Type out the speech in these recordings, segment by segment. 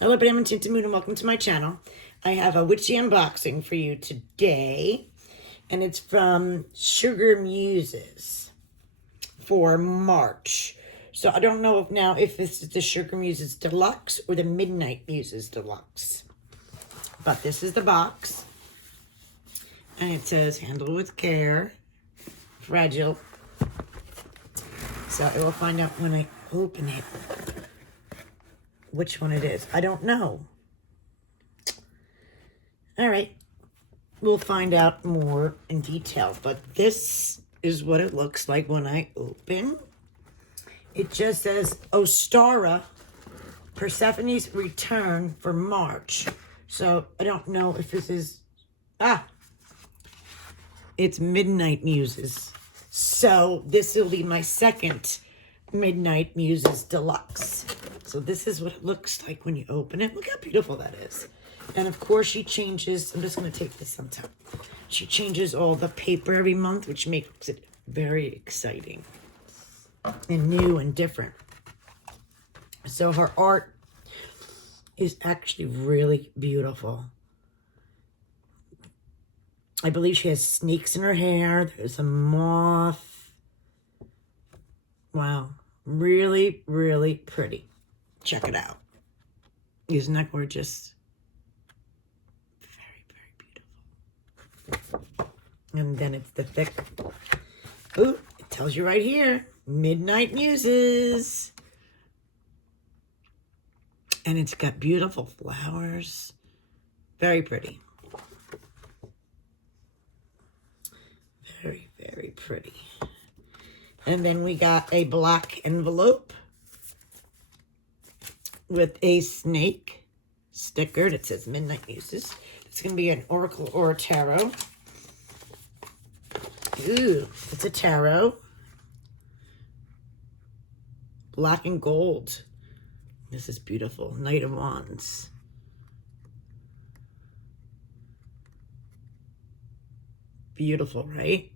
Hello, everybody. I'm in Tinted Mood and welcome to my channel. I have a witchy unboxing for you today, and it's from SugarMuses for March. So I don't know if this is the SugarMuses Deluxe or the Midnight Muses Deluxe. But this is the box, and it says handle with care, fragile. So I will find out when I open it which one it is. I don't know. All right, we'll find out more in detail, but this is what it looks like when I open. It just says Ostara, Persephone's Return for March. So I don't know if this is, it's Midnight Muses. So this will be my second Midnight Muses Deluxe. So this is what it looks like when you open it. Look how beautiful that is. And of course she changes, I'm just going to take this sometime. She changes all the paper every month, which makes it very exciting and new and different. So her art is actually really beautiful. I believe she has snakes in her hair. There's a moth. Wow. Really, really pretty. Check it out. Isn't that gorgeous? Very, very beautiful. And then it's the thick. Ooh, it tells you right here. Midnight Muses. And it's got beautiful flowers. Very pretty. Very, very pretty. And then we got a black envelope with a snake sticker that says Midnight Muses. It's going to be an oracle or a tarot. Ooh, it's a tarot. Black and gold. This is beautiful. Knight of Wands. Beautiful, right?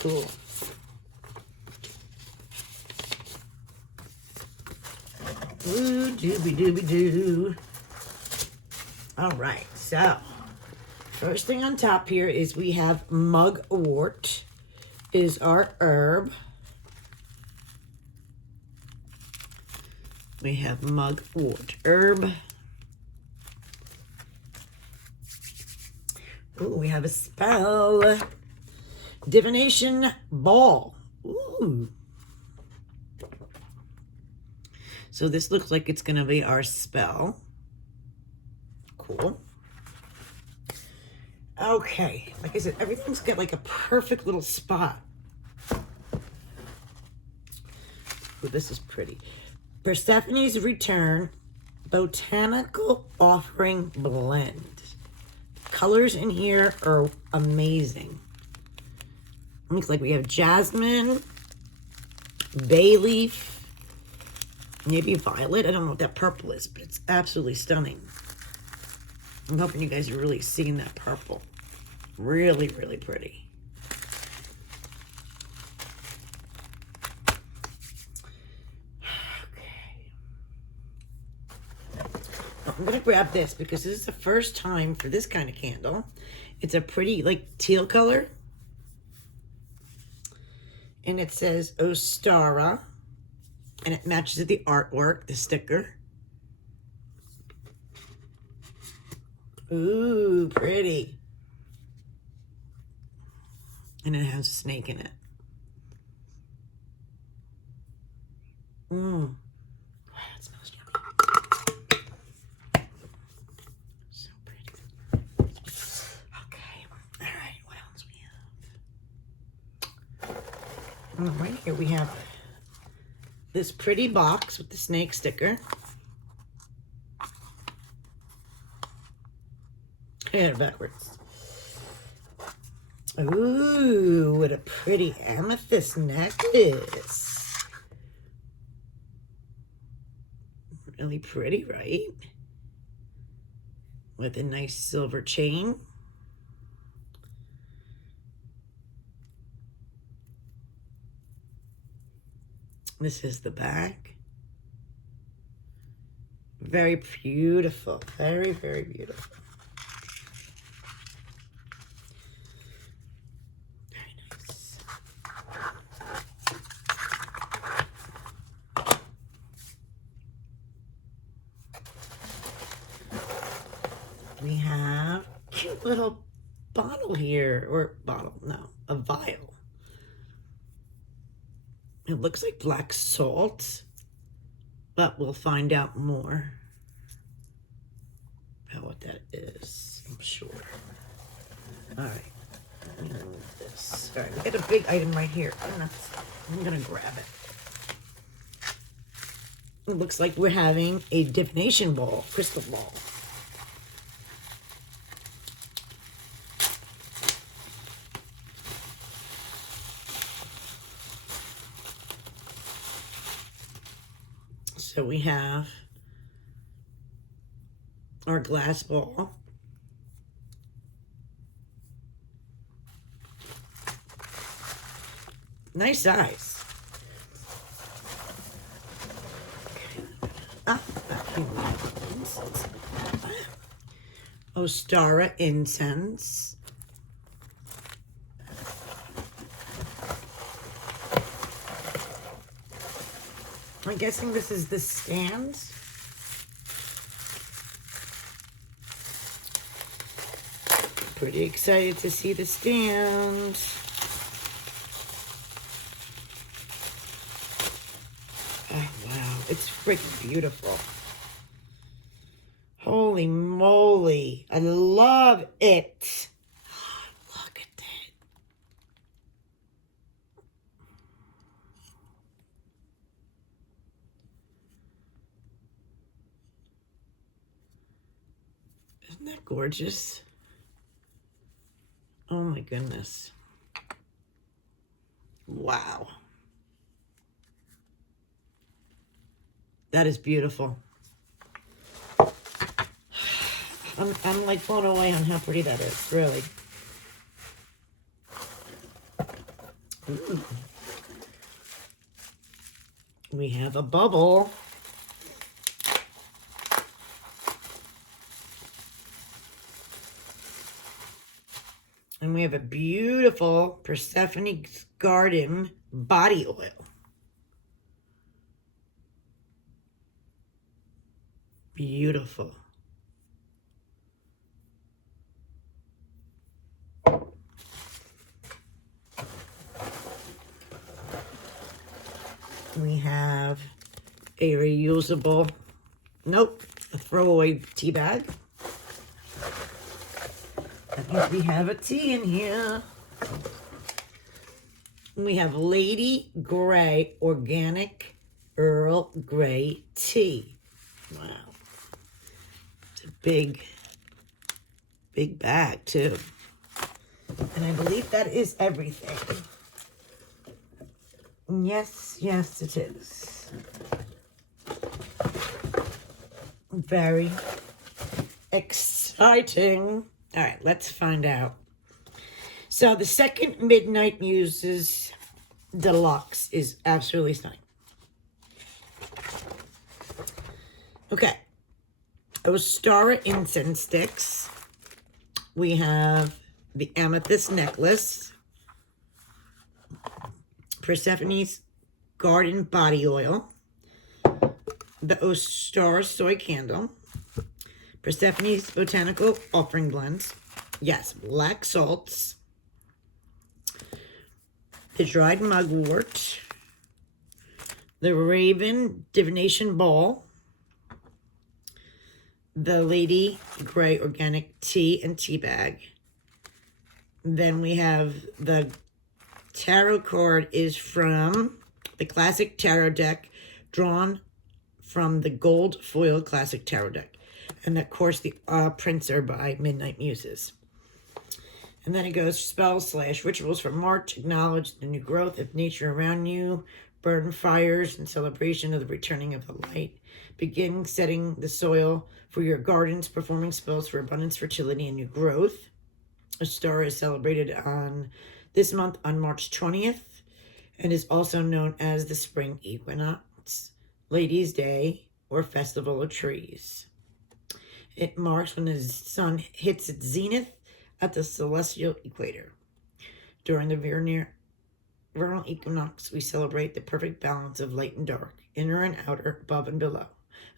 Cool. Ooh, dooby dooby doo. All right, so first thing on top here is we have mugwort is our herb. We have mugwort herb. Ooh, we have a spell. Divination ball. Ooh. So this looks like it's going to be our spell. Cool. Okay. Like I said, everything's got like a perfect little spot. Ooh, this is pretty. Persephone's Return Botanical Offering Blend. Colors in here are amazing. Looks like we have jasmine, bay leaf, maybe violet. I don't know what that purple is, but it's absolutely stunning. I'm hoping you guys are really seeing that purple. Really, really pretty. Okay. I'm going to grab this because this is the first time for this kind of candle. It's a pretty, like, teal color. And it says Ostara. And it matches the artwork, the sticker. Ooh, pretty. And it has a snake in it. Wow, that smells yummy. So pretty. Okay. All right, what else we have? Right here we have this pretty box with the snake sticker. And backwards. Ooh, what a pretty amethyst necklace. Really pretty, right? With a nice silver chain. This is the back. Very beautiful. Very, very beautiful. Very nice. We have a cute little bottle here, or bottle, no, a vial. It looks like black salt, but we'll find out more about what that is, I'm sure. All right, let me remove this. All right, we got a big item right here. I'm gonna grab it. It looks like we're having a divination ball, crystal ball. So we have our glass ball. Nice size. Incense. Ostara incense. I'm guessing this is the stand. Pretty excited to see the stand. Oh, wow. It's freaking beautiful. Holy moly. I love it. Look at that. Isn't that gorgeous? Oh my goodness. Wow. That is beautiful. I'm like blown away on how pretty that is, really. Ooh. We have a bubble. And we have a beautiful Persephone's Garden body oil. Beautiful. We have a reusable, nope, a throwaway tea bag. I think we have a tea in here. We have Lady Grey Organic Earl Grey Tea. Wow. It's a big bag too. And I believe that is everything. Yes, yes it is. Very exciting. All right, let's find out. So the second Midnight Muses Deluxe is absolutely stunning. Okay. Ostara incense sticks. We have the amethyst necklace. Persephone's Garden body oil. The Ostara soy candle. Persephone's botanical offering blends. Yes, black salts. The dried mugwort. The Raven divination ball. The Lady Grey organic tea and tea bag. Then we have the tarot card is from the classic tarot deck, drawn from the gold foil classic tarot deck. And of course the prints are by Midnight Muses. And then it goes spells / rituals for March. Acknowledge the new growth of nature around you. Burn fires in celebration of the returning of the light. Begin setting the soil for your gardens. Performing spells for abundance, fertility, and new growth. A star is celebrated on this month on March 20th. And is also known as the spring equinox. Ladies' Day or festival of trees. It marks when the sun hits its zenith at the celestial equator. During the vernal equinox, we celebrate the perfect balance of light and dark, inner and outer, above and below.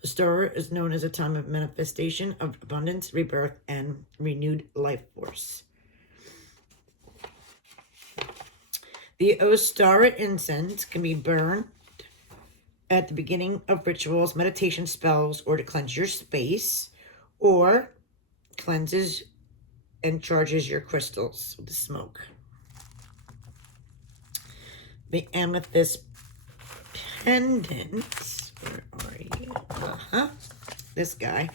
The star is known as a time of manifestation of abundance, rebirth, and renewed life force. The Ostara incense can be burned at the beginning of rituals, meditation spells, or to cleanse your space, or cleanses and charges your crystals with the smoke. The amethyst pendant, where are you? This guy.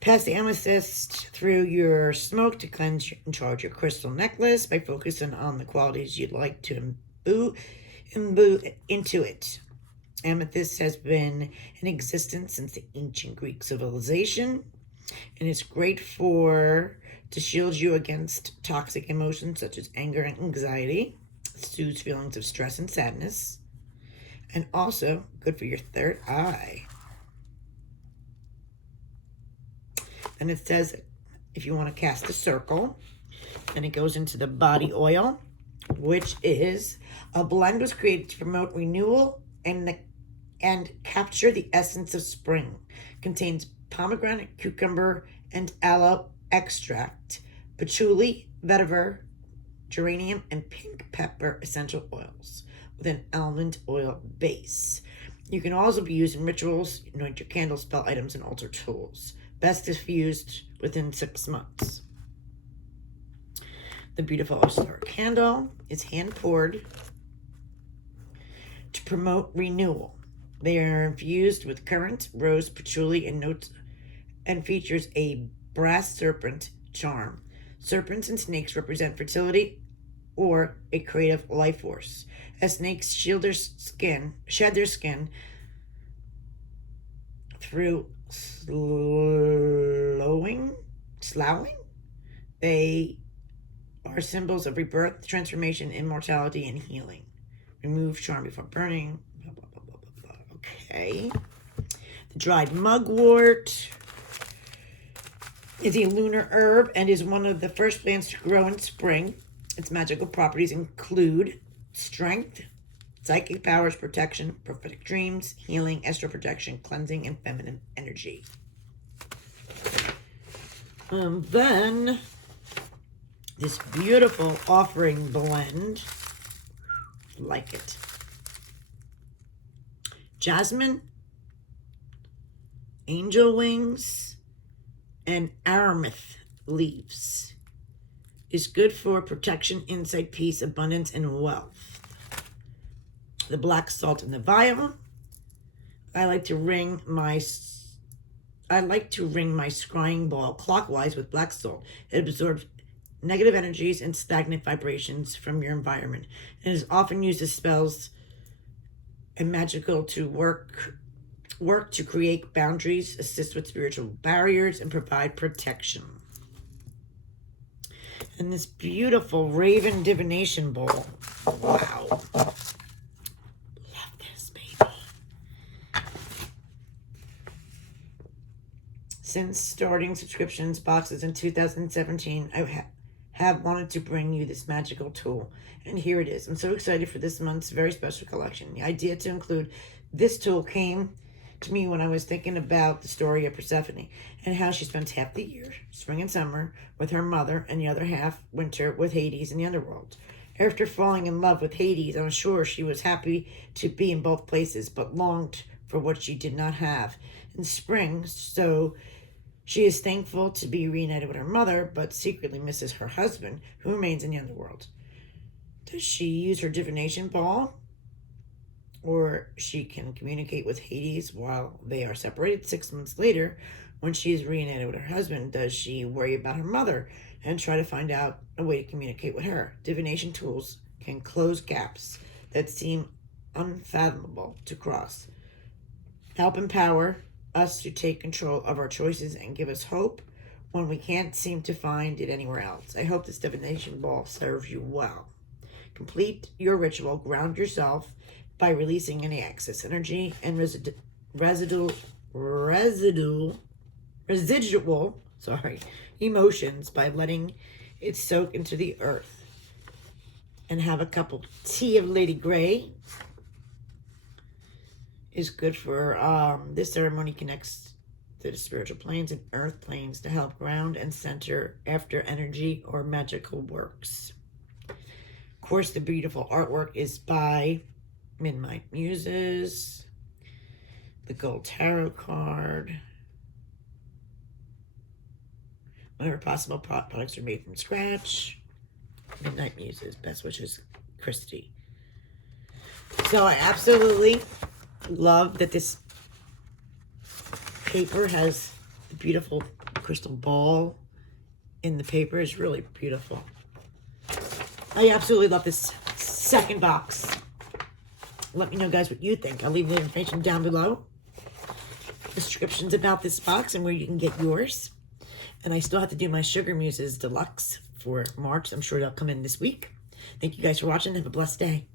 Pass the amethyst through your smoke to cleanse and charge your crystal necklace by focusing on the qualities you'd like to imbue into it. Amethyst has been in existence since the ancient Greek civilization, and it's great to shield you against toxic emotions such as anger and anxiety, soothes feelings of stress and sadness, and also good for your third eye. And it says if you want to cast a circle, then it goes into the body oil, which is a blend was created to promote renewal and capture the essence of spring. Contains pomegranate, cucumber, and aloe extract, patchouli, vetiver, geranium, and pink pepper essential oils with an almond oil base. You can also be used in rituals, anoint your candles, spell items, and altar tools. Best if used within 6 months. The beautiful Ostara candle is hand poured to promote renewal. They are infused with currant, rose, patchouli, and notes, and features a brass serpent charm. Serpents and snakes represent fertility or a creative life force. As snakes shed their skin through sloughing, they are symbols of rebirth, transformation, immortality, and healing. Remove charm before burning. Blah, blah, blah, blah, blah, blah. Okay. The dried mugwort is a lunar herb and is one of the first plants to grow in spring. Its magical properties include strength, psychic powers, protection, prophetic dreams, healing, astral projection, cleansing, and feminine energy. Then this beautiful offering blend, like it. Jasmine, angel wings, and aromath leaves. Is good for protection, insight, peace, abundance, and wealth. The black salt in the vial. I like to ring my scrying ball clockwise with black salt. It absorbs negative energies and stagnant vibrations from your environment, and is often used as spells and magical to work to create boundaries, assist with spiritual barriers, and provide protection. And this beautiful Raven divination bowl. Wow. Love this, baby. Since starting subscriptions boxes in 2017, I have wanted to bring you this magical tool. And here it is. I'm so excited for this month's very special collection. The idea to include this tool came to me when I was thinking about the story of Persephone and how she spends half the year, spring and summer, with her mother and the other half, winter, with Hades in the underworld. After falling in love with Hades, I'm sure she was happy to be in both places, but longed for what she did not have in spring, so she is thankful to be reunited with her mother, but secretly misses her husband, who remains in the underworld. Does she use her divination ball? Or she can communicate with Hades while they are separated 6 months later. When she is reunited with her husband, does she worry about her mother and try to find out a way to communicate with her? Divination tools can close gaps that seem unfathomable to cross. Help empower us to take control of our choices and give us hope when we can't seem to find it anywhere else. I hope this divination ball serves you well. Complete your ritual, ground yourself by releasing any excess energy and residual residual, emotions by letting it soak into the earth. And have a cup of tea of Lady Grey. Is good for, this ceremony connects to the spiritual planes and earth planes to help ground and center after energy or magical works. Of course, the beautiful artwork is by Midnight Muses. The gold tarot card. Whenever possible, products are made from scratch. Midnight Muses. Best wishes, Christy. So I absolutely love that this paper has the beautiful crystal ball in the paper. It's really beautiful. I absolutely love this second box. Let me know, guys, what you think. I'll leave the information down below. Descriptions about this box and where you can get yours. And I still have to do my SugarMuses Deluxe for March. I'm sure they'll come in this week. Thank you guys for watching. Have a blessed day.